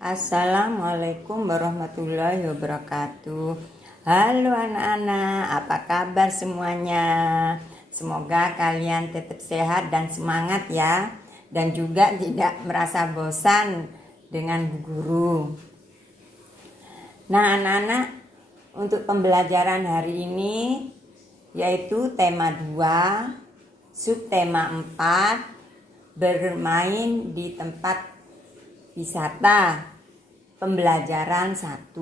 Assalamualaikum warahmatullahi wabarakatuh. Halo anak-anak, apa kabar semuanya? Semoga kalian tetap sehat dan semangat ya, dan juga tidak merasa bosan dengan Bu Guru. Nah anak-anak, untuk pembelajaran hari ini yaitu tema 2, subtema 4, bermain di tempat wisata, pembelajaran 1.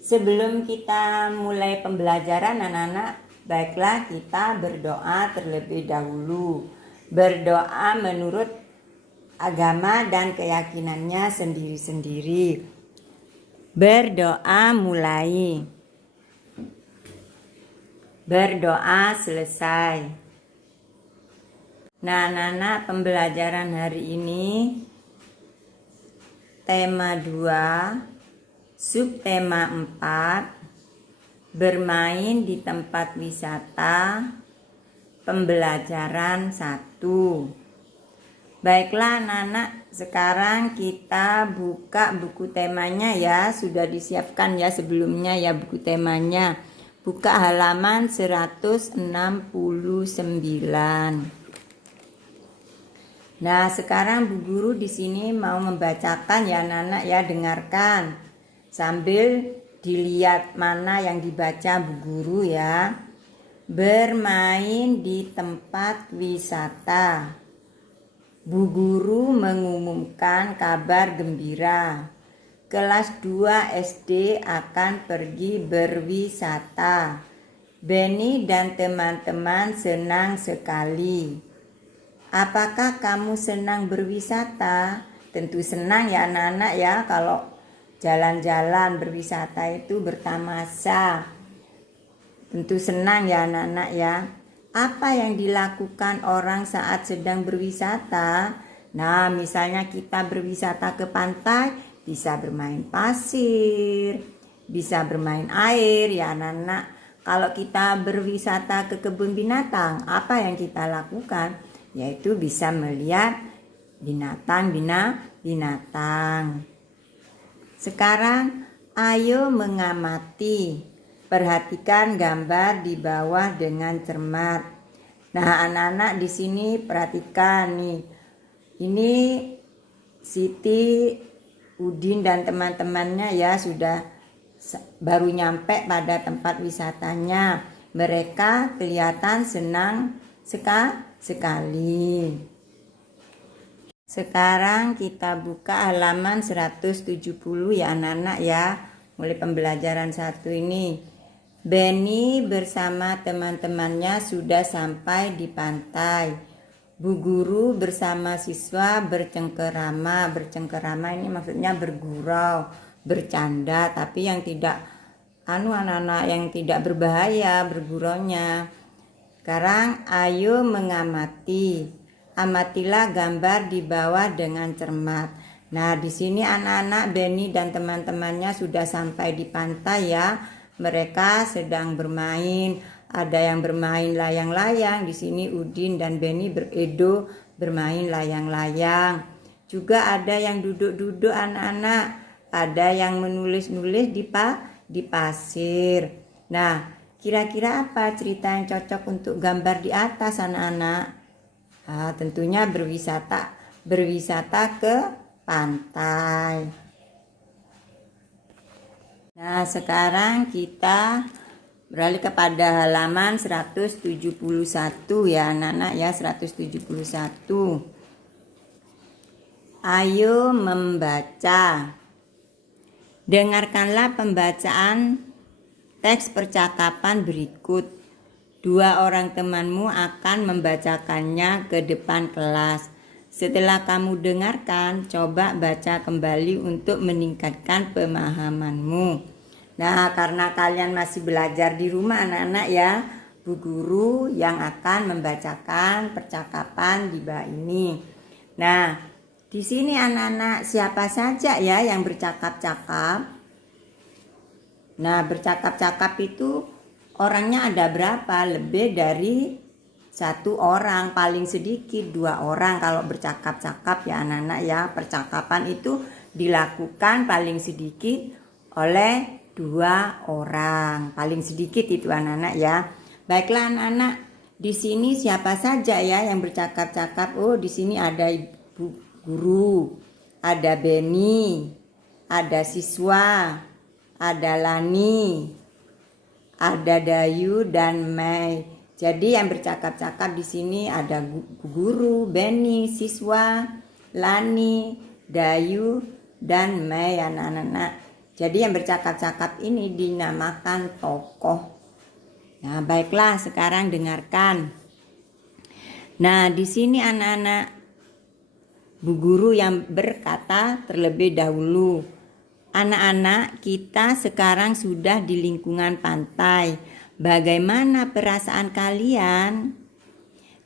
Sebelum kita mulai pembelajaran anak-anak, baiklah kita berdoa terlebih dahulu. Berdoa menurut agama dan keyakinannya sendiri-sendiri. Berdoa mulai. Berdoa selesai. Nah anak-anak, pembelajaran hari ini tema 2, subtema 4, bermain di tempat wisata, pembelajaran 1. Baiklah anak-anak, sekarang kita buka buku temanya ya. Sudah disiapkan ya sebelumnya ya buku temanya. Buka halaman 169. Nah, sekarang Bu Guru di sini mau membacakan ya anak-anak ya, dengarkan. Sambil dilihat mana yang dibaca Bu Guru ya. Bermain di tempat wisata. Bu Guru mengumumkan kabar gembira. Kelas 2 SD akan pergi berwisata. Benny dan teman-teman senang sekali. Apakah kamu senang berwisata? Tentu senang ya anak-anak ya, kalau jalan-jalan berwisata itu bertamasya. Tentu senang ya anak-anak ya. Apa yang dilakukan orang saat sedang berwisata? Nah, misalnya kita berwisata ke pantai, bisa bermain pasir, bisa bermain air ya anak-anak. Kalau kita berwisata ke kebun binatang, apa yang kita lakukan? Yaitu bisa melihat binatang. Sekarang ayo mengamati. Perhatikan gambar di bawah dengan cermat. Nah, anak-anak di sini perhatikan nih. Ini Siti, Udin dan teman-temannya ya sudah baru nyampe pada tempat wisatanya. Mereka kelihatan senang sekali. Sekarang kita buka halaman 170 ya anak-anak ya. Mulai pembelajaran 1 ini. Benny bersama teman-temannya sudah sampai di pantai. Bu Guru bersama siswa bercengkerama. Bercengkerama ini maksudnya bergurau, bercanda, tapi yang tidak anak-anak yang tidak berbahaya berguraunya. Sekarang ayo mengamati. Amatilah gambar di bawah dengan cermat. Nah, di sini anak-anak Benny dan teman-temannya sudah sampai di pantai ya. Mereka sedang bermain. Ada yang bermain layang-layang. Di sini Udin dan Benny beredo bermain layang-layang. Juga ada yang duduk-duduk anak-anak. Ada yang menulis-nulis di pasir. Nah, kira-kira apa cerita yang cocok untuk gambar di atas anak-anak? Nah, tentunya berwisata ke pantai. Nah, sekarang kita beralih kepada halaman 171 ya anak-anak ya, 171. Ayo membaca. Dengarkanlah pembacaan teks percakapan berikut. 2 orang temanmu akan membacakannya ke depan kelas. Setelah kamu dengarkan, coba baca kembali untuk meningkatkan pemahamanmu. Nah, karena kalian masih belajar di rumah anak-anak ya, Bu Guru yang akan membacakan percakapan di bawah ini. Nah, di sini anak-anak siapa saja ya yang bercakap-cakap? Nah, bercakap-cakap itu orangnya ada berapa? Lebih dari satu orang, paling sedikit 2 orang kalau bercakap-cakap ya anak-anak ya. Percakapan itu dilakukan paling sedikit oleh 2 orang, paling sedikit itu anak-anak ya. Baiklah anak-anak, di sini siapa saja ya yang bercakap-cakap? Oh, di sini ada ibu guru, ada Beni, ada siswa, ada Lani, ada Dayu dan Mei. Jadi yang bercakap-cakap di sini ada guru, Beni, siswa, Lani, Dayu dan Mei anak-anak. Jadi yang bercakap-cakap ini dinamakan tokoh. Nah, baiklah sekarang dengarkan. Nah, di sini anak-anak, Bu Guru yang berkata terlebih dahulu. Anak-anak, kita sekarang sudah di lingkungan pantai. Bagaimana perasaan kalian?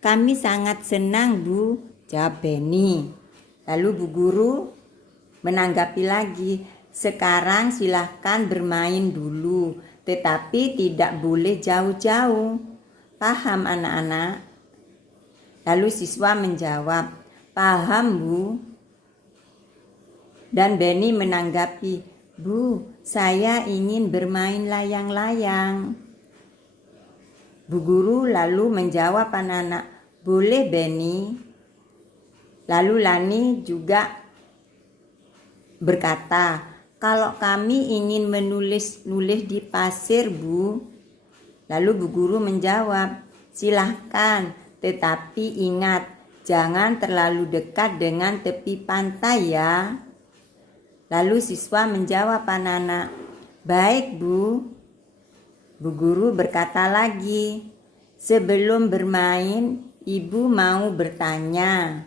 Kami sangat senang, Bu, jawab Beni. Lalu Bu Guru menanggapi lagi, sekarang silahkan bermain dulu, tetapi tidak boleh jauh-jauh. Paham anak-anak? Lalu siswa menjawab, paham Bu. Dan Beni menanggapi, Bu, saya ingin bermain layang-layang. Bu Guru lalu menjawab anak-anak, boleh Beni. Lalu Lani juga berkata, kalau kami ingin menulis di pasir Bu. Lalu Bu Guru menjawab, silahkan, tetapi ingat, jangan terlalu dekat dengan tepi pantai ya. Lalu siswa menjawab anak-anak, baik Bu. Bu Guru berkata lagi, sebelum bermain, Ibu mau bertanya,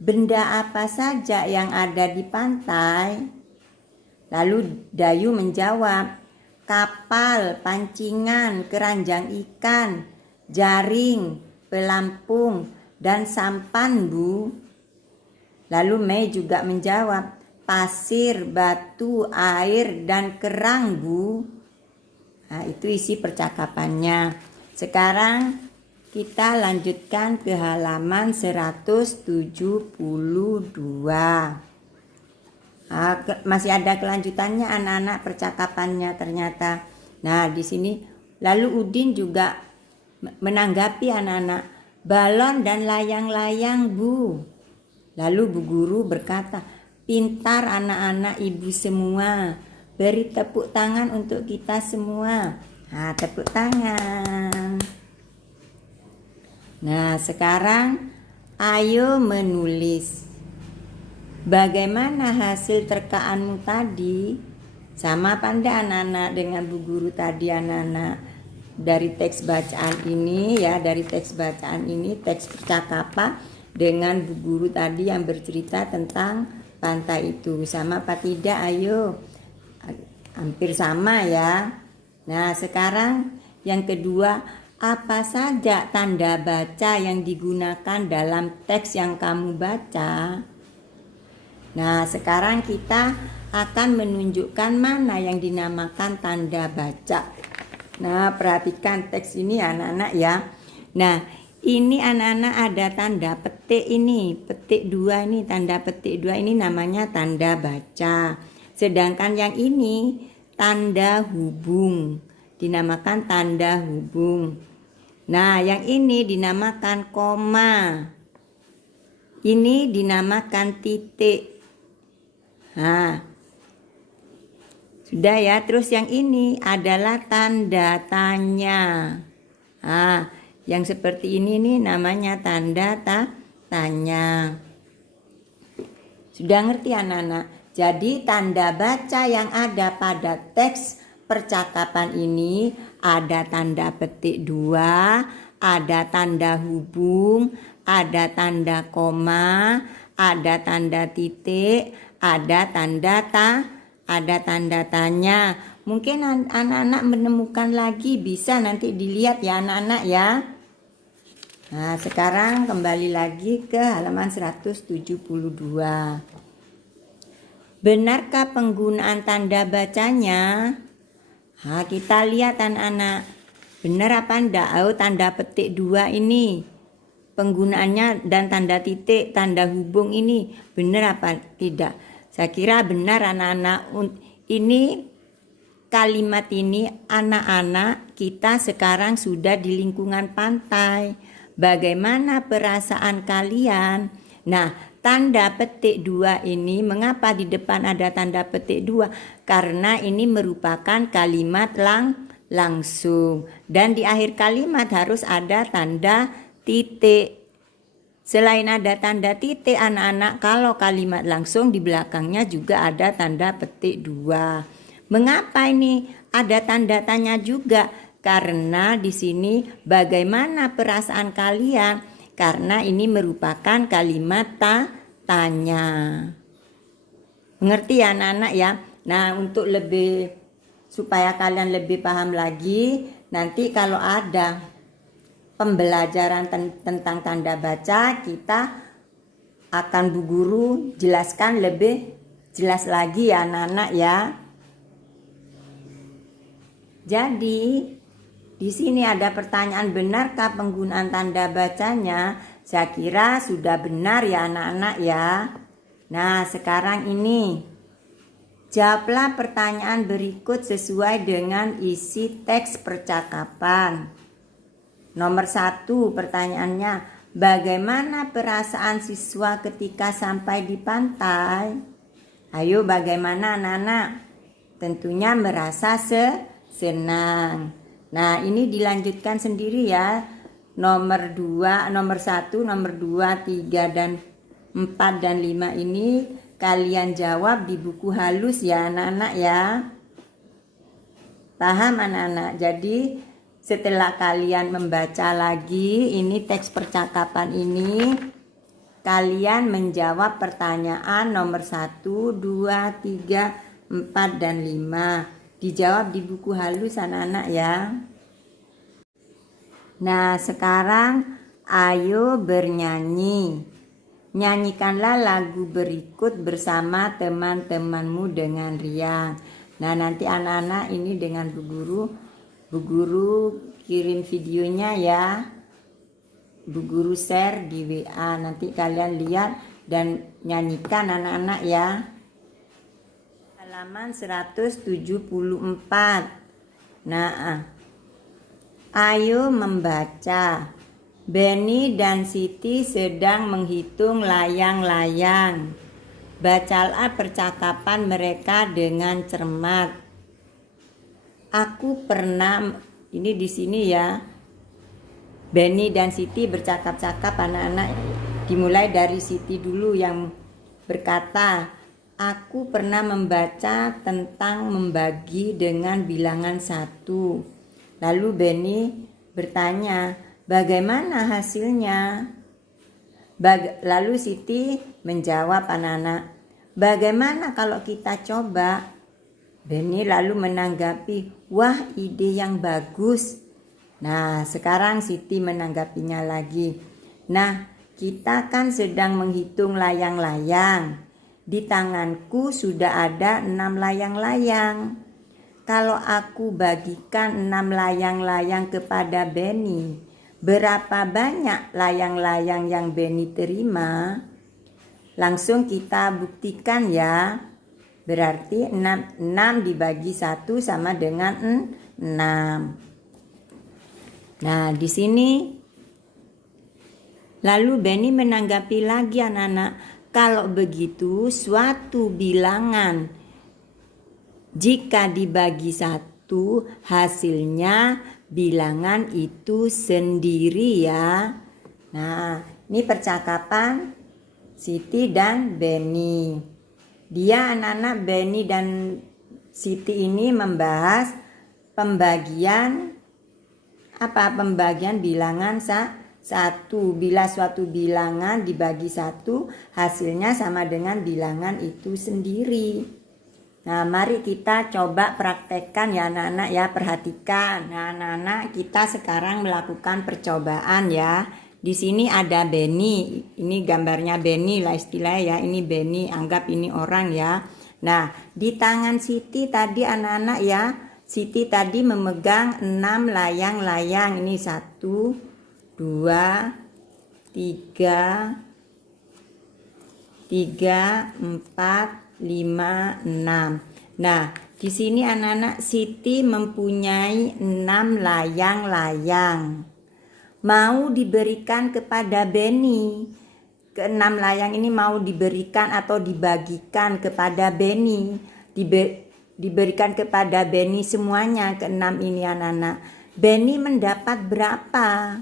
benda apa saja yang ada di pantai? Lalu Dayu menjawab, kapal, pancingan, keranjang ikan, jaring, pelampung, dan sampan Bu. Lalu Mei juga menjawab, pasir, batu, air, dan kerang Bu. Nah, itu isi percakapannya. Sekarang kita lanjutkan ke halaman 172. Masih ada kelanjutannya anak-anak percakapannya ternyata. Nah, di sini lalu Udin juga menanggapi anak-anak, balon dan layang-layang Bu. Lalu Bu Guru berkata, pintar anak-anak ibu semua. Beri tepuk tangan untuk kita semua. Nah, tepuk tangan. Nah, sekarang ayo menulis. Bagaimana hasil terkaanmu tadi? Sama apa enggak anak-anak dengan Bu Guru tadi anak-anak? Dari teks bacaan ini ya, dari teks bacaan ini, teks percakapan dengan Bu Guru tadi yang bercerita tentang pantai itu. Sama apa tidak? Ayo. Hampir sama ya. Nah, sekarang yang kedua, apa saja tanda baca yang digunakan dalam teks yang kamu baca? Nah, sekarang kita akan menunjukkan mana yang dinamakan tanda baca. Nah, perhatikan teks ini anak-anak ya. Nah, ini anak-anak ada tanda petik ini, petik 2 ini, tanda petik 2 ini namanya tanda baca. Sedangkan yang ini tanda hubung, dinamakan tanda hubung. Nah, yang ini dinamakan koma. Ini dinamakan titik. Nah, sudah ya, terus yang ini adalah tanda tanya. Nah, yang seperti ini nih namanya tanda tanya. Sudah ngerti anak-anak? Jadi tanda baca yang ada pada teks percakapan ini ada tanda petik 2, ada tanda hubung, ada tanda koma, ada tanda titik, ada tanda tanya. Mungkin anak-anak menemukan lagi, bisa nanti dilihat ya anak-anak ya. Nah, sekarang kembali lagi ke halaman 172. Benarkah penggunaan tanda bacanya? Nah, kita lihat anak-anak. Benar apa enggak? Oh, tanda petik 2 ini penggunaannya dan tanda titik, tanda hubung ini benar apa tidak? Saya kira benar anak-anak. Ini kalimat ini anak-anak kita sekarang sudah di lingkungan pantai. Bagaimana perasaan kalian? Nah, tanda petik 2 ini, mengapa di depan ada tanda petik 2? Karena ini merupakan kalimat langsung. Dan di akhir kalimat harus ada tanda titik. Selain ada tanda titik anak-anak, kalau kalimat langsung di belakangnya juga ada tanda petik 2. Mengapa ini ada tanda tanya juga? Karena di sini bagaimana perasaan kalian? Karena ini merupakan kalimat tanya. Mengerti ya anak-anak ya? Nah, untuk supaya kalian lebih paham lagi, nanti kalau ada pembelajaran tentang tanda baca, kita akan Bu Guru jelaskan lebih jelas lagi ya anak-anak ya. Jadi di sini ada pertanyaan, benarkah penggunaan tanda bacanya? Saya kira sudah benar ya anak-anak ya. Nah, sekarang ini jawablah pertanyaan berikut sesuai dengan isi teks percakapan. Nomor 1 pertanyaannya, bagaimana perasaan siswa ketika sampai di pantai? Ayo, bagaimana anak-anak? Tentunya merasa senang. Nah, ini dilanjutkan sendiri ya. Nomor 2, nomor 1, nomor 2, 3, dan 4, dan 5 ini kalian jawab di buku halus ya anak-anak ya. Paham anak-anak? Jadi setelah kalian membaca lagi ini teks percakapan ini, kalian menjawab pertanyaan nomor 1, 2, 3, 4, dan 5. Dijawab di buku halus anak-anak ya. Nah, sekarang ayo bernyanyi. Nyanyikanlah lagu berikut bersama teman-temanmu dengan riang. Nah, nanti anak-anak ini dengan Bu Guru kirim videonya ya. Bu Guru share di WA. Nanti kalian lihat dan nyanyikan anak-anak ya. Halaman 174. Nah, ayo membaca. Benny dan Siti sedang menghitung layang-layang. Bacalah percakapan mereka dengan cermat. Aku pernah, ini di sini ya. Benny dan Siti bercakap-cakap anak-anak. Dimulai dari Siti dulu yang berkata, aku pernah membaca tentang membagi dengan bilangan 1. Lalu Benny bertanya, bagaimana hasilnya? Lalu Siti menjawab anak-anak, bagaimana kalau kita coba? Benny lalu menanggapi, wah ide yang bagus. Nah, sekarang Siti menanggapinya lagi. Nah, kita kan sedang menghitung layang-layang. Di tanganku sudah ada 6 layang-layang. Kalau aku bagikan 6 layang-layang kepada Benny, berapa banyak layang-layang yang Benny terima? Langsung kita buktikan ya. Berarti 6 dibagi 1 sama dengan 6. Nah, di sini lalu Benny menanggapi lagi anak-anak, kalau begitu suatu bilangan jika dibagi 1 hasilnya bilangan itu sendiri ya. Nah, ini percakapan Siti dan Benny. Dia anak-anak Benny dan Siti ini membahas pembagian bilangan 1. Bila suatu bilangan dibagi 1 hasilnya sama dengan bilangan itu sendiri. Nah, mari kita coba praktekkan ya anak-anak ya, perhatikan. Nah, anak-anak kita sekarang melakukan percobaan ya. Di sini ada Benny, ini gambarnya Benny lah istilahnya ya, ini Benny, anggap ini orang ya. Nah, di tangan Siti tadi anak-anak ya, Siti tadi memegang 6 layang-layang. Ini 1, 2, 3, 4, 5, 6. Nah, di sini anak-anak Siti mempunyai 6 layang-layang. Mau diberikan kepada Beni. Ke-6 layang ini mau diberikan atau dibagikan kepada Beni. Diberikan kepada Beni semuanya, ke-6 ini anak-anak. Beni mendapat berapa?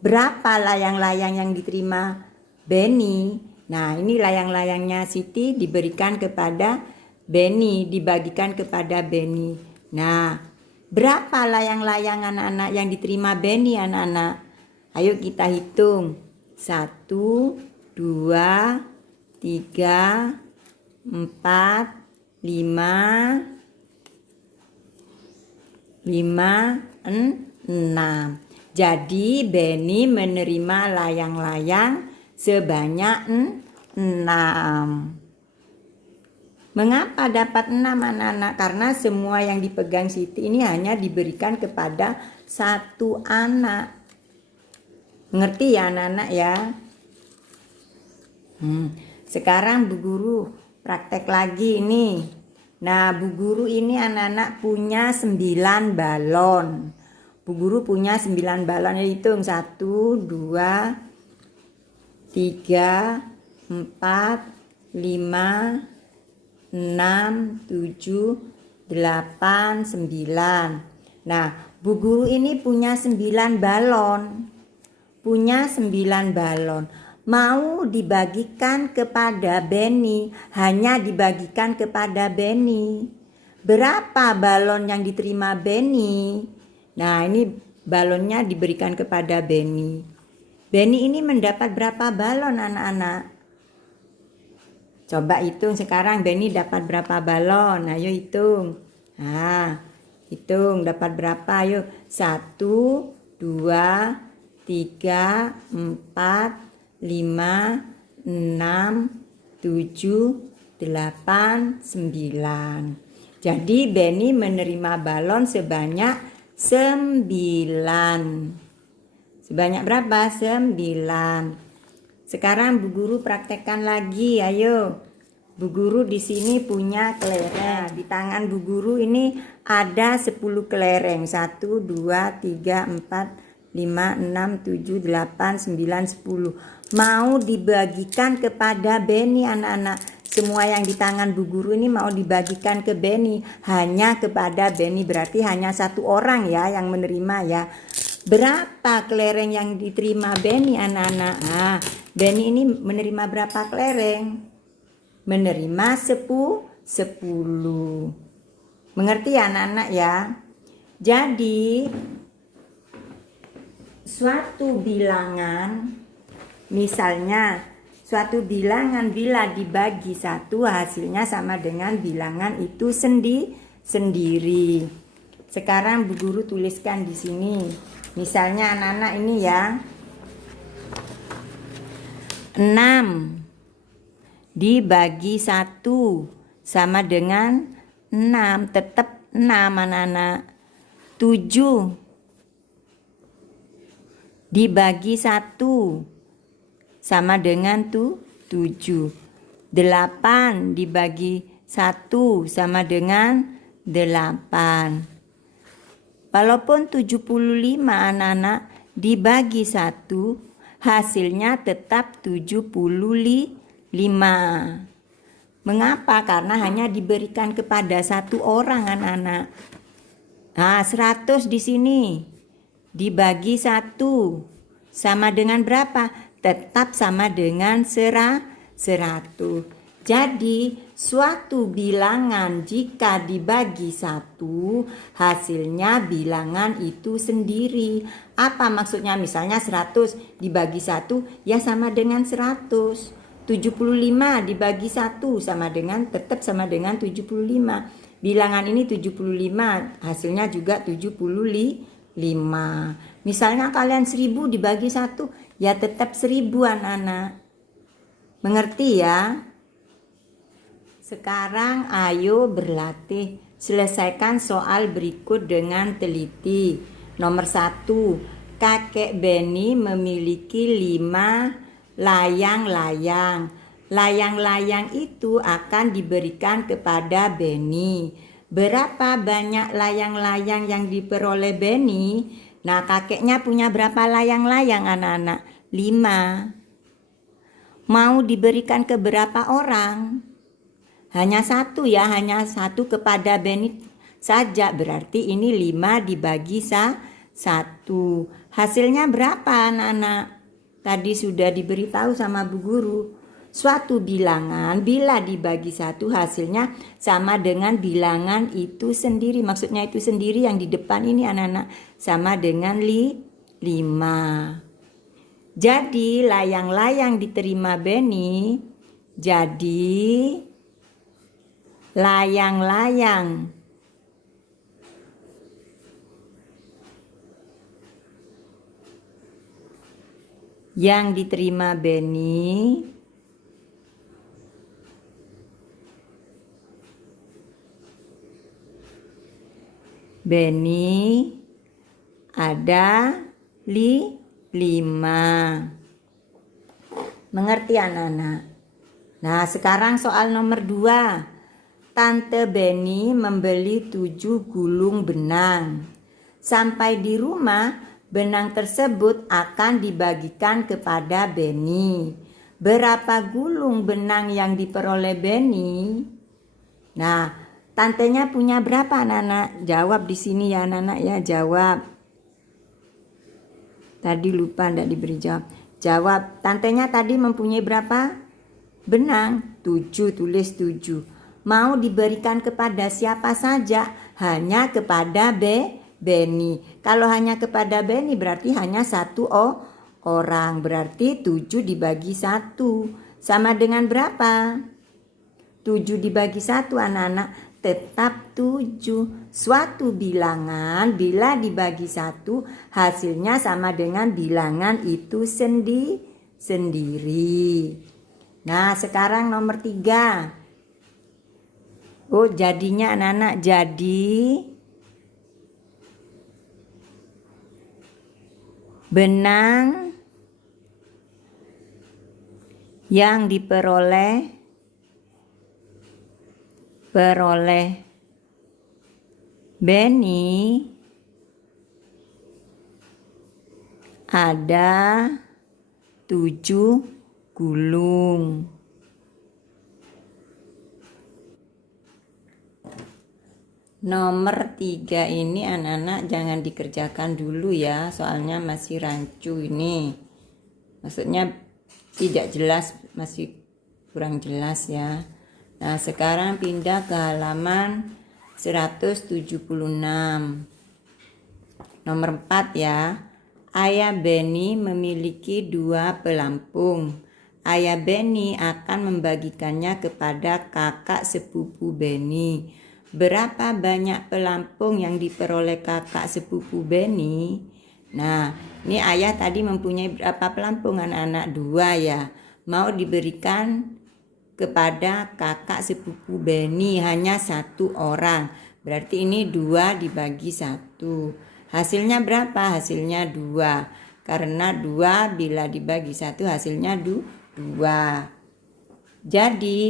Berapa layang-layang yang diterima Beni? Nah, ini layang-layangnya Siti diberikan kepada Beni, dibagikan kepada Beni. Nah, berapa layang-layang anak-anak yang diterima Beni anak-anak? Ayo kita hitung. 1, 2, 3, 4, 5, 6. Jadi Beni menerima layang-layang sebanyak 6. Mengapa dapat 6 anak-anak? Karena semua yang dipegang Siti ini hanya diberikan kepada satu anak. Mengerti ya anak-anak ya? Sekarang Bu Guru praktek lagi ini. Nah, Bu Guru ini anak-anak punya 9 balon. Bu Guru punya 9 balon. Hitung 1, 2, 3, 4, 5, 6, 7, 8, 9. Nah, Bu Guru ini punya 9 balon. Punya 9 balon. Mau dibagikan kepada Beni, hanya dibagikan kepada Beni. Berapa balon yang diterima Beni? Nah, ini balonnya diberikan kepada Beni. Beni ini mendapat berapa balon anak-anak? Coba hitung sekarang Beni dapat berapa balon? Ayo hitung. Nah, hitung dapat berapa? Ayo. 1, 2, 3, 4, 5, 6, 7, 8, 9. Jadi Beni menerima balon sebanyak 9. Sebanyak berapa? 9. Sekarang Bu Guru praktekkan lagi, ayo. Bu Guru di sini punya kelereng. Di tangan Bu Guru ini ada 10 kelereng. 1, 2, 3, 4, 5, 6, 7, 8, 9, 10. Mau dibagikan kepada Beni anak-anak. Semua yang di tangan Bu Guru ini mau dibagikan ke Beni. Hanya kepada Beni, berarti hanya satu orang ya yang menerima ya. Berapa kelereng yang diterima Beni anak-anak? Nah, Beni ini menerima berapa kelereng? Menerima 10. Mengerti ya anak-anak ya? Jadi suatu bilangan, misalnya suatu bilangan bila dibagi 1 hasilnya sama dengan bilangan itu sendiri. Sekarang Bu Guru tuliskan di sini. Misalnya anak-anak ini ya. 6 dibagi 1 sama dengan 6, tetap 6 anak-anak. 7 dibagi 1 sama dengan 7. 8 dibagi 1 sama dengan 8. Walaupun 75 anak-anak dibagi 1, hasilnya tetap 75. Mengapa? Karena hanya diberikan kepada satu orang anak-anak. Nah, 100 di sini dibagi 1 sama dengan berapa? Tetap sama dengan 100. Jadi suatu bilangan jika dibagi 1 hasilnya bilangan itu sendiri. Apa maksudnya? Misalnya 100 dibagi 1 ya sama dengan 100. 75 dibagi 1 sama dengan tetap sama dengan 75. Bilangan ini 75 hasilnya juga 75. Misalnya kalian 1000 dibagi 1 ya tetap 1000 anak-anak. Mengerti ya? Sekarang ayo berlatih Selesaikan soal berikut dengan teliti. Nomor 1. Kakek Beni memiliki 5 layang-layang. Layang-layang itu akan diberikan kepada Beni. Berapa banyak layang-layang yang diperoleh Beni? Nah, kakeknya punya berapa layang-layang anak-anak? 5. Mau diberikan ke berapa orang? Hanya 1 ya, hanya 1 kepada Beni saja. Berarti ini 5 dibagi 1. Hasilnya berapa anak-anak? Tadi sudah diberitahu sama Bu Guru. Suatu bilangan bila dibagi 1 hasilnya sama dengan bilangan itu sendiri. Maksudnya itu sendiri yang di depan ini anak-anak sama dengan 5. Jadi layang-layang diterima Beni jadi layang-layang yang diterima Beni ada 5. Mengerti anak-anak? Nah, sekarang soal nomor 2. Tante Beni membeli 7 gulung benang. Sampai di rumah, benang tersebut akan dibagikan kepada Beni. Berapa gulung benang yang diperoleh Beni? Nah, tantenya punya berapa anak-anak? Jawab di sini ya anak-anak ya, jawab. Tadi lupa enggak diberi jawab. Jawab, tantenya tadi mempunyai berapa benang? 7, tulis 7. Mau diberikan kepada siapa saja? Hanya kepada Beni. Kalau hanya kepada Beni berarti hanya 1 orang. Berarti 7 dibagi 1. Sama dengan berapa? 7 dibagi 1 anak-anak tetap 7. Suatu bilangan bila dibagi 1 hasilnya sama dengan bilangan itu sendiri. Nah, sekarang nomor 3. Oh, jadinya anak-anak jadi benang yang diperoleh Beni ada 7 gulung. Nomor 3 ini anak-anak jangan dikerjakan dulu ya, soalnya masih rancu ini. Maksudnya tidak jelas, masih kurang jelas ya. Nah, sekarang pindah ke halaman 176. Nomor 4 ya. Ayah Beni memiliki 2 pelampung. Ayah Beni akan membagikannya kepada kakak sepupu Beni. Berapa banyak pelampung yang diperoleh kakak sepupu Beni? Nah, ini ayah tadi mempunyai berapa pelampung anak-anak? 2 ya. Mau diberikan kepada kakak sepupu Beni hanya 1 orang. Berarti ini 2 dibagi 1. Hasilnya berapa? Hasilnya 2. Karena 2 bila dibagi 1 hasilnya 2. Jadi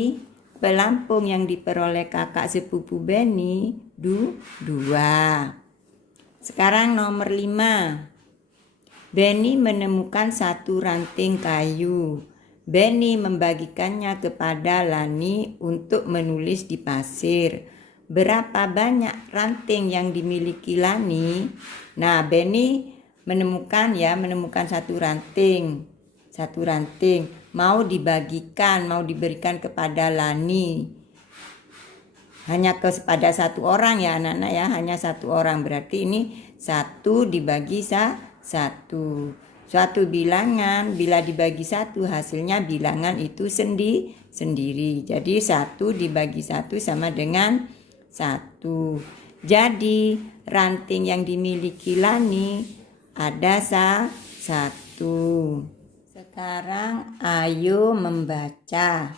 pelampung yang diperoleh kakak sepupu Beni 2. Sekarang nomor 5. Beni menemukan 1 ranting kayu. Beni membagikannya kepada Lani untuk menulis di pasir. Berapa banyak ranting yang dimiliki Lani? Nah, Beni menemukan 1 ranting. 1 ranting. Mau dibagikan, mau diberikan kepada Lani. Hanya kepada 1 orang ya anak-anak ya, hanya 1 orang. Berarti ini 1 dibagi 1. Suatu bilangan bila dibagi 1 hasilnya bilangan itu sendiri. Jadi 1 dibagi 1 sama dengan 1. Jadi ranting yang dimiliki Lani ada 1. Sekarang ayo membaca.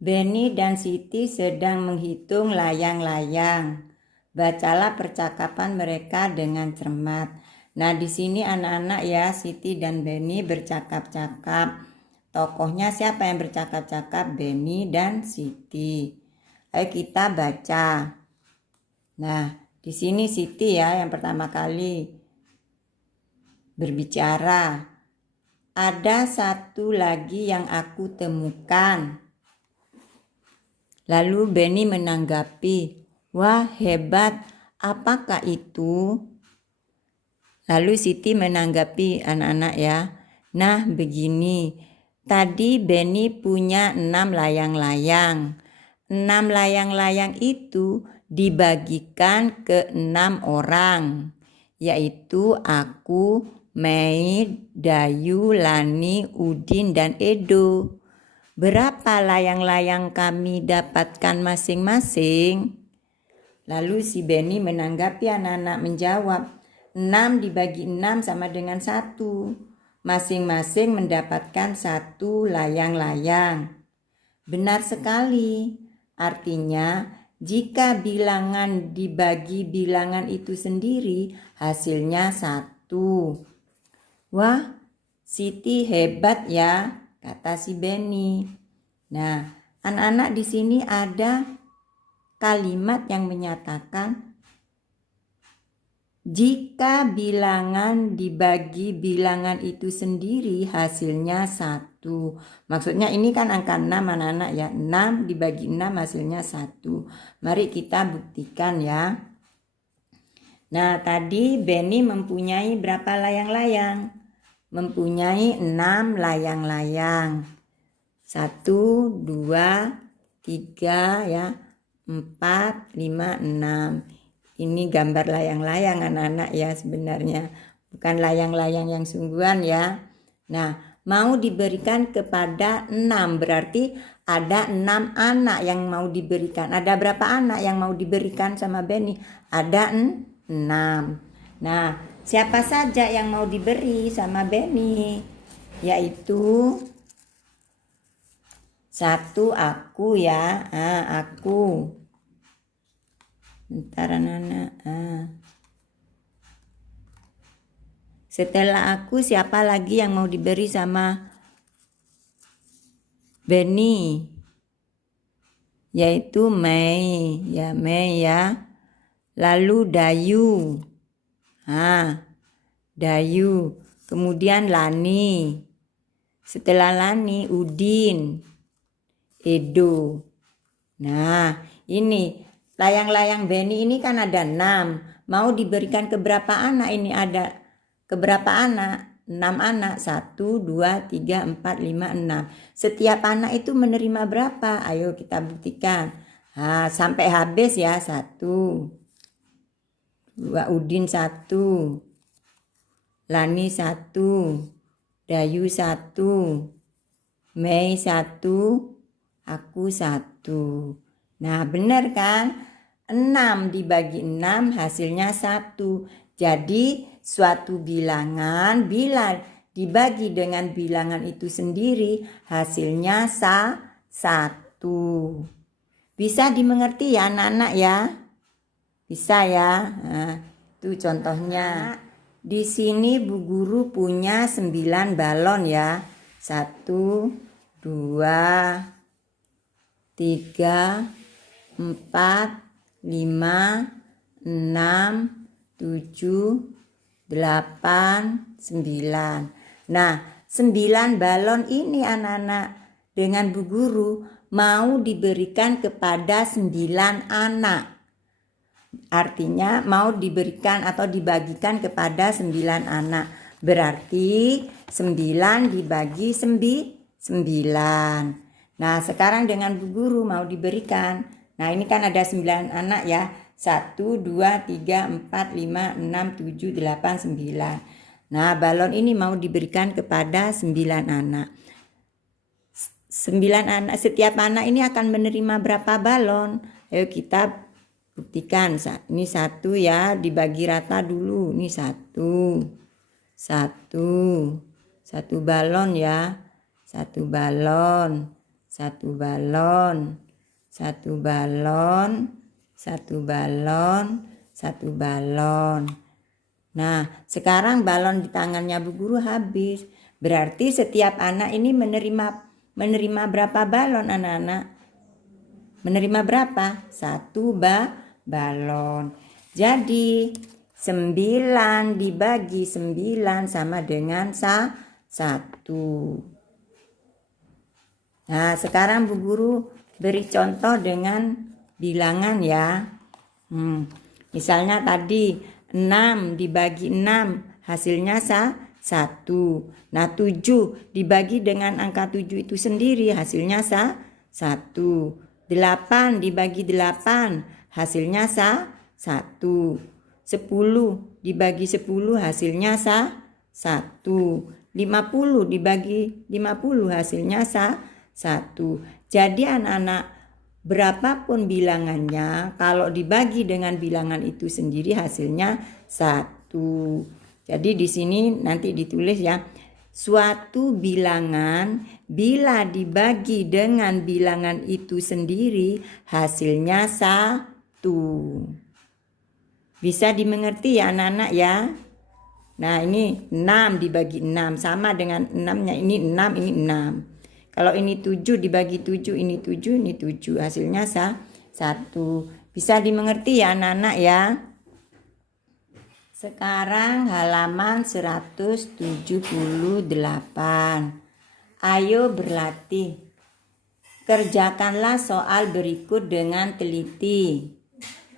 Beni dan Siti sedang menghitung layang-layang. Bacalah percakapan mereka dengan cermat. Nah, di sini anak-anak ya, Siti dan Benny bercakap-cakap. Tokohnya siapa yang bercakap-cakap? Benny dan Siti. Ayo kita baca. Nah, di sini Siti ya yang pertama kali berbicara. Ada satu lagi yang aku temukan. Lalu Benny menanggapi, wah hebat, apakah itu? Lalu Siti menanggapi anak-anak ya, nah begini, tadi Benny punya 6 layang-layang. 6 layang-layang itu dibagikan ke 6 orang, yaitu aku, Mei, Dayu, Lani, Udin, dan Edo. Berapa layang-layang kami dapatkan masing-masing? Lalu si Benny menanggapi anak-anak menjawab, 6 dibagi 6 sama dengan 1. Masing-masing mendapatkan 1 layang-layang. Benar sekali. Artinya, jika bilangan dibagi bilangan itu sendiri, hasilnya 1. Wah, Siti hebat ya, kata si Benny. Nah, anak-anak di sini ada kalimat yang menyatakan jika bilangan dibagi bilangan itu sendiri hasilnya 1. Maksudnya ini kan angka 6 anak-anak ya. 6 dibagi 6 hasilnya 1. Mari kita buktikan ya. Nah, tadi Benny mempunyai berapa layang-layang? Mempunyai 6 layang-layang. 1, 2, 3 ya, 4, 5, 6. Ini gambar layang-layang anak-anak ya sebenarnya. Bukan layang-layang yang sungguhan ya. Nah, mau diberikan kepada 6 berarti ada 6 anak yang mau diberikan. Ada berapa anak yang mau diberikan sama Benny? Ada 6. Nah, siapa saja yang mau diberi sama Benny? Yaitu 1 aku ya. Aku. Bentar anak-anak. Setelah aku siapa lagi yang mau diberi sama Benny? Yaitu Mei. Ya, Mei ya. Lalu Dayu. Dayu. Kemudian Lani. Setelah Lani, Udin. Edo. Nah, ini layang-layang Benny ini kan ada 6. Mau diberikan ke berapa anak ini? Ada ke berapa anak? 6 anak. 1, 2, 3, 4, 5, 6. Setiap anak itu menerima berapa? Ayo kita buktikan. Sampai habis ya. 1, 2, Udin 1, Lani 1, Dayu 1, Mei 1, aku 1. Nah, benar kan? 6 dibagi 6 hasilnya 1. Jadi suatu bilangan bila dibagi dengan bilangan itu sendiri hasilnya 1. Bisa dimengerti ya anak-anak ya? Bisa ya? Nah, itu contohnya. Di sini Bu Guru punya 9 balon ya. 1, 2, 3, 4, 5, 6, 7, 8, 9. Nah, 9 balon ini anak-anak dengan Bu Guru mau diberikan kepada 9 anak. Artinya mau diberikan atau dibagikan kepada 9 anak. Berarti 9 dibagi 9. Nah, sekarang dengan Bu Guru mau diberikan. Nah, ini kan ada 9 anak ya. 1, 2, 3, 4, 5, 6, 7, 8, 9. Nah, balon ini mau diberikan kepada 9 anak. 9 anak, setiap anak ini akan menerima berapa balon? Ayo kita buktikan. Ini 1 ya, dibagi rata dulu. Ini 1. 1 balon ya. 1 balon. 1 balon. 1 balon. 1 balon, 1 balon. Nah, sekarang balon di tangannya Bu Guru habis. Berarti setiap anak ini menerima berapa balon anak-anak? Menerima berapa? 1 balon. Jadi 9 dibagi 9 sama dengan 1. Nah, sekarang Bu Guru beri contoh dengan bilangan ya. Misalnya tadi 6 dibagi 6 hasilnya 1. Nah, 7 dibagi dengan angka 7 itu sendiri hasilnya 1. 8 dibagi 8 hasilnya 1. 10 dibagi 10 hasilnya 1. 50 dibagi 50 hasilnya 1. Jadi anak-anak, berapapun bilangannya, kalau dibagi dengan bilangan itu sendiri hasilnya 1. Jadi di sini nanti ditulis ya, suatu bilangan bila dibagi dengan bilangan itu sendiri hasilnya 1. Bisa dimengerti ya anak-anak ya. Nah, ini 6 dibagi 6 sama dengan 6-nya ini 6, ini 6. Kalau ini 7 dibagi 7, ini 7, ini 7. Hasilnya 1. Bisa dimengerti ya anak-anak ya. Sekarang halaman 178. Ayo berlatih. Kerjakanlah soal berikut dengan teliti.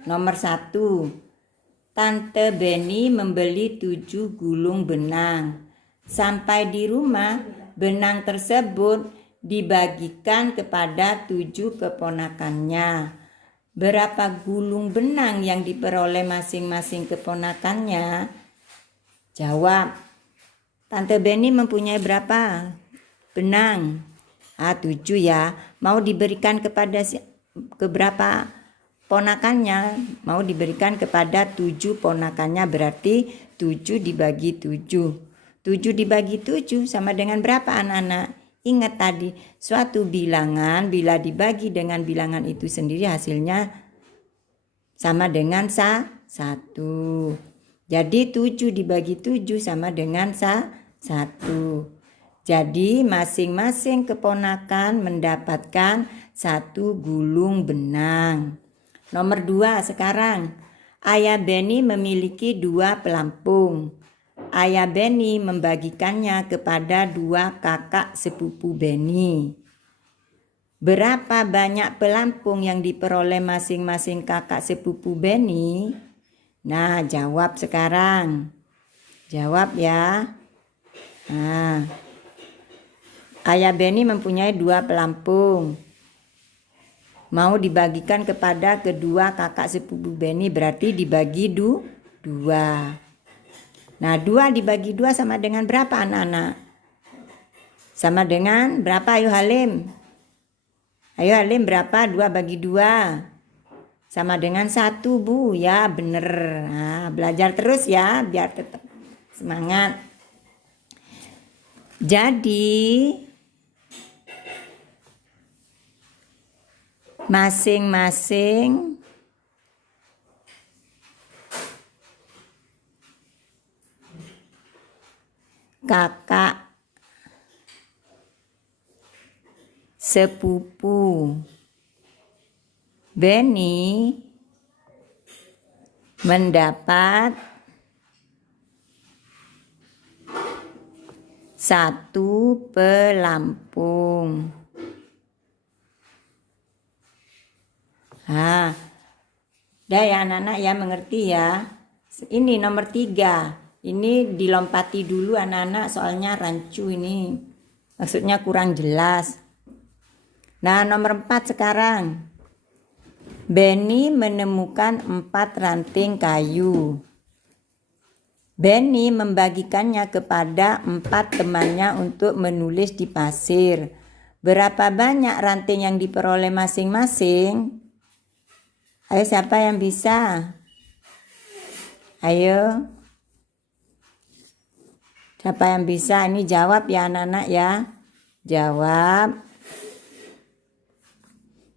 Nomor 1. Tante Beni membeli 7 gulung benang. Sampai di rumah, benang tersebut dibagikan kepada 7 keponakannya. Berapa gulung benang yang diperoleh masing-masing keponakannya? Jawab. Tante Beni mempunyai berapa benang? 7 ya. Mau diberikan kepada berapa ponakannya? Mau diberikan kepada 7 ponakannya, berarti 7 dibagi 7. 7 dibagi 7 sama dengan berapa anak-anak? Ingat tadi, suatu bilangan bila dibagi dengan bilangan itu sendiri hasilnya sama dengan 1. Jadi 7 dibagi 7 sama dengan 1. Jadi masing-masing keponakan mendapatkan 1 gulung benang. Nomor 2 sekarang. Ayah Beni memiliki 2 pelampung. Ayah Beni membagikannya kepada 2 kakak sepupu Beni. Berapa banyak pelampung yang diperoleh masing-masing kakak sepupu Beni? Nah, jawab sekarang. Jawab ya. Nah, Ayah Beni mempunyai 2 pelampung. Mau dibagikan kepada kedua kakak sepupu Beni, berarti dibagi 2. Nah, 2 dibagi 2 sama dengan berapa anak-anak? Sama dengan berapa? Ayo Halim. Ayo Halim, berapa 2 bagi 2? Sama dengan 1 Bu. Ya bener. Nah, belajar terus ya biar tetap semangat. Jadi masing-masing kakak sepupu Beni mendapat 1 pelampung. Nah, dah ya anak-anak ya, mengerti ya. Ini nomor 3. Ini dilompati dulu anak-anak, soalnya rancu ini. Maksudnya kurang jelas. Nah, nomor 4 sekarang. Beni menemukan 4 ranting kayu. Beni membagikannya kepada 4 temannya untuk menulis di pasir. Berapa banyak ranting yang diperoleh masing-masing? Ayo, siapa yang bisa? Ayo. Siapa yang bisa? Ini jawab ya anak-anak ya. Jawab.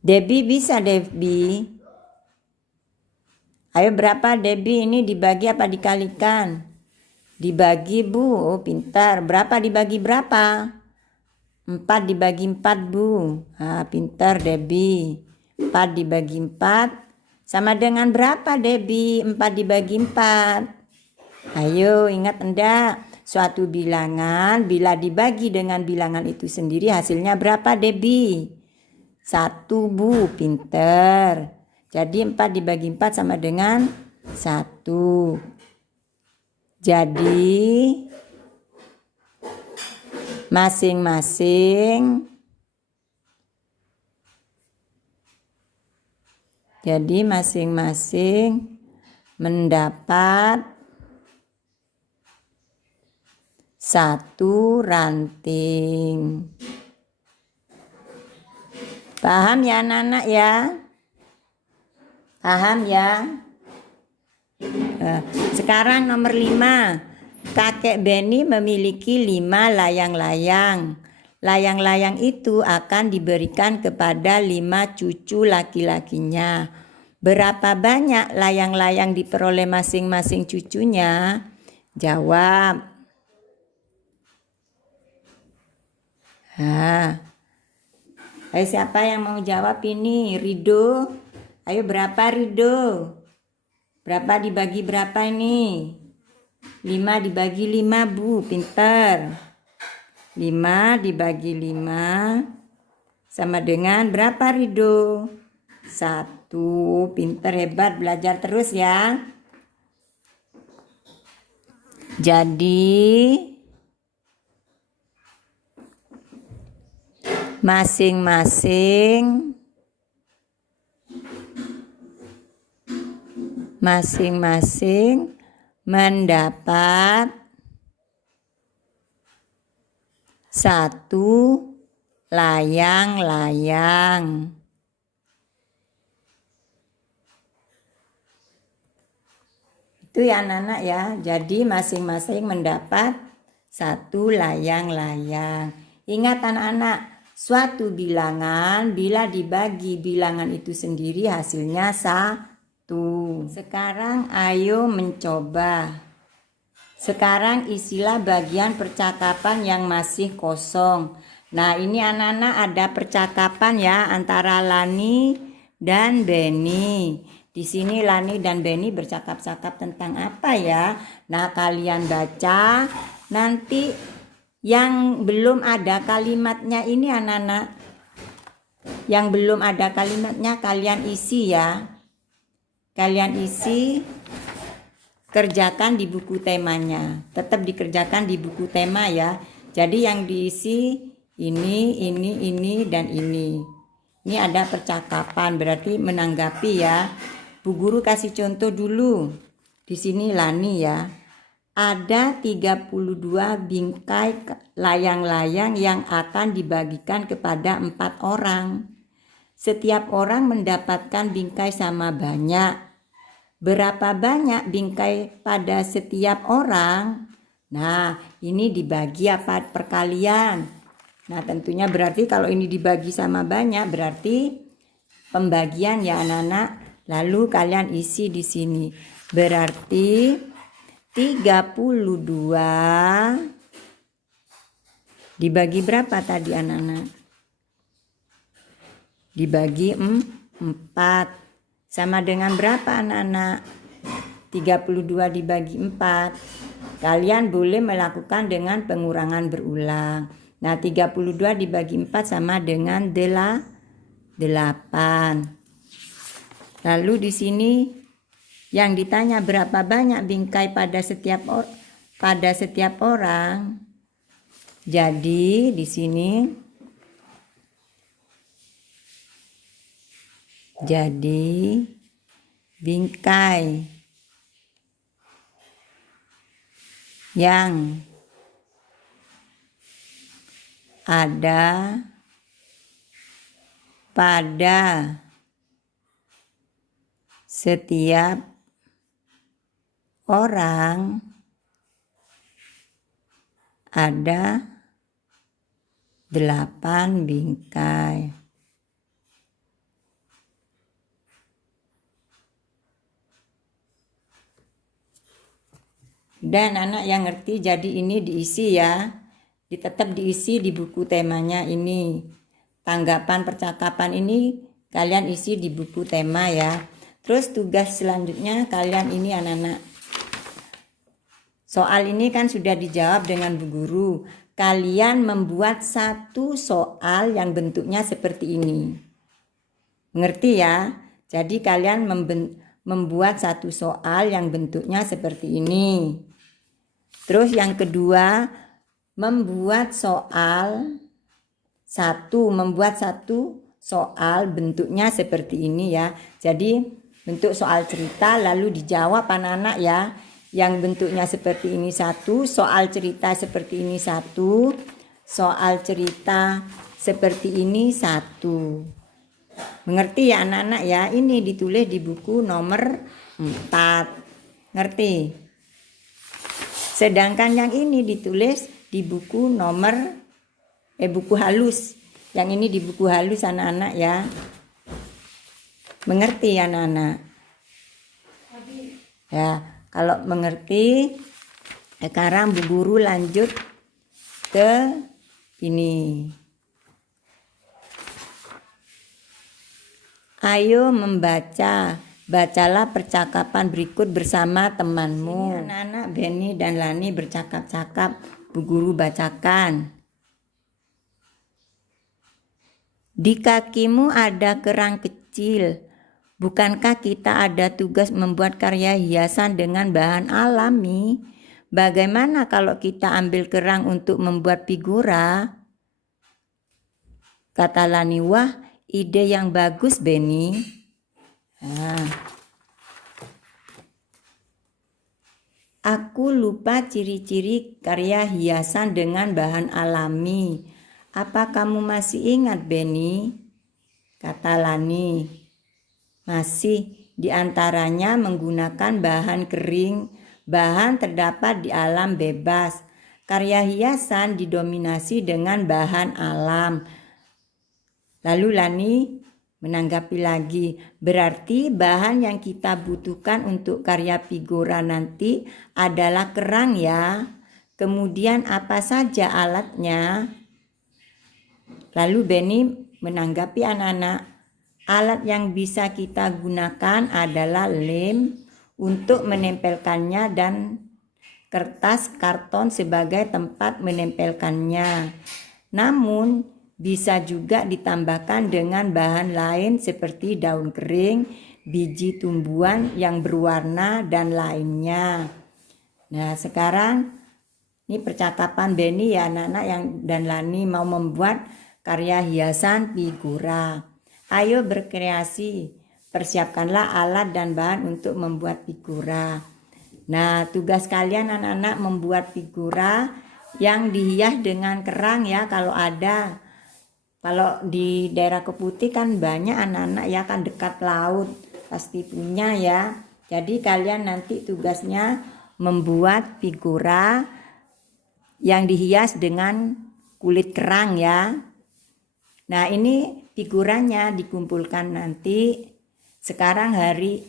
Debbie bisa, Debbie. Ayo berapa Debbie, ini dibagi apa dikalikan? Dibagi Bu, oh pintar. Berapa dibagi berapa? 4 dibagi 4 Bu. Pintar Debbie. 4 dibagi 4 sama dengan berapa Debbie? 4 dibagi 4. Ayo ingat enggak? Suatu bilangan bila dibagi dengan bilangan itu sendiri hasilnya berapa Debbie? 1 Bu, pintar. Jadi 4 dibagi 4 sama dengan 1. Jadi masing-masing mendapat 1 ranting. Paham ya anak-anak ya? Paham ya? Sekarang nomor 5. Kakek Benny memiliki 5 layang-layang. Layang-layang itu akan diberikan kepada 5 cucu laki-lakinya. Berapa banyak layang-layang diperoleh masing-masing cucunya? Jawab. Ayo siapa yang mau jawab ini? Rido. Ayo berapa Rido? Berapa dibagi berapa ini? 5 dibagi 5 Bu, pintar. 5 dibagi 5 sama dengan berapa Rido? 1. Pintar, hebat, belajar terus ya. Jadi masing-masing mendapat 1 layang-layang. Itu ya anak-anak ya. Jadi masing-masing mendapat 1 layang-layang. Ingat anak-anak, suatu bilangan bila dibagi bilangan itu sendiri hasilnya 1. Sekarang ayo mencoba. Sekarang isilah bagian percakapan yang masih kosong. Nah ini anak-anak ada percakapan ya antara Lani dan Benny. Di sini Lani dan Benny bercakap-cakap tentang apa ya? Nah kalian baca, nanti yang belum ada kalimatnya ini anak-anak. Yang belum ada kalimatnya kalian isi ya. Kalian isi, kerjakan di buku temanya. Tetap dikerjakan di buku tema ya. Jadi yang diisi ini, dan ini. Ini ada percakapan, berarti menanggapi ya. Bu guru kasih contoh dulu. Di sini Lani ya. Ada 32 bingkai layang-layang yang akan dibagikan kepada 4 orang. Setiap orang mendapatkan bingkai sama banyak. Berapa banyak bingkai pada setiap orang? Nah, ini dibagi apa perkalian? Nah, tentunya berarti kalau ini dibagi sama banyak berarti pembagian ya anak-anak. Lalu kalian isi di sini. Berarti 32 dibagi berapa tadi anak-anak? Dibagi 4. Sama dengan berapa anak-anak? 32 dibagi 4. Kalian boleh melakukan dengan pengurangan berulang. Nah 32 dibagi 4 sama dengan 8. Lalu di sini yang ditanya berapa banyak bingkai pada setiap orang. Jadi di sini bingkai yang ada pada setiap orang ada 8 bingkai. Dan anak yang ngerti, jadi ini diisi ya, tetap diisi di buku temanya ini. Tanggapan percakapan ini kalian isi di buku tema ya. Terus tugas selanjutnya kalian ini anak-anak. Soal ini kan sudah dijawab dengan Bu Guru. Kalian membuat satu soal yang bentuknya seperti ini. Mengerti ya? Jadi kalian membuat satu soal yang bentuknya seperti ini. Terus yang kedua, membuat satu soal bentuknya seperti ini ya. Jadi bentuk soal cerita lalu dijawab anak-anak ya. Yang bentuknya seperti ini satu, soal cerita seperti ini satu, soal cerita seperti ini satu. Mengerti ya anak-anak ya? Ini ditulis di buku nomor 4. Ngerti? Sedangkan yang ini ditulis di buku buku halus. Yang ini di buku halus anak-anak ya. Mengerti anak-anak? Ya, kalau mengerti, sekarang Bu Guru lanjut ke ini. Ayo membaca. Bacalah percakapan berikut bersama temanmu. Anak-anak Benny dan Lani bercakap-cakap. Bu Guru bacakan. Di kakimu ada kerang kecil. Bukankah kita ada tugas membuat karya hiasan dengan bahan alami? Bagaimana kalau kita ambil kerang untuk membuat figura? Kata Lani, wah, ide yang bagus Benny. Aku lupa ciri-ciri karya hiasan dengan bahan alami. Apa kamu masih ingat Benny? Kata Lani. Masih, diantaranya menggunakan bahan kering. Bahan terdapat di alam bebas. Karya hiasan didominasi dengan bahan alam. Lalu Lani menanggapi lagi, berarti bahan yang kita butuhkan untuk karya figura nanti adalah kerang ya. Kemudian apa saja alatnya? Lalu Benny menanggapi anak-anak, alat yang bisa kita gunakan adalah lem untuk menempelkannya dan kertas karton sebagai tempat menempelkannya. Namun bisa juga ditambahkan dengan bahan lain seperti daun kering, biji tumbuhan yang berwarna, dan lainnya. Nah sekarang ini percakapan Benny ya anak-anak yang dan Lani mau membuat karya hiasan figura. Ayo berkreasi, persiapkanlah alat dan bahan untuk membuat figura. Nah tugas kalian anak-anak membuat figura yang dihias dengan kerang ya kalau ada. Kalau di daerah Keputih kan banyak anak-anak ya kan dekat laut pasti punya ya. Jadi kalian nanti tugasnya membuat figura yang dihias dengan kulit kerang ya. Nah ini figuranya dikumpulkan nanti. Sekarang hari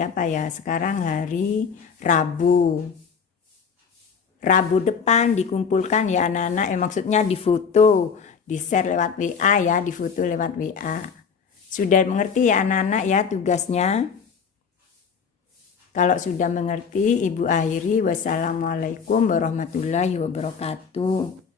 apa ya? Sekarang hari Rabu. Rabu depan dikumpulkan ya anak-anak. Maksudnya difoto. Di-share lewat WA ya, difoto lewat WA. Sudah mengerti ya anak-anak ya tugasnya? Kalau sudah mengerti, Ibu akhiri. Wassalamualaikum warahmatullahi wabarakatuh.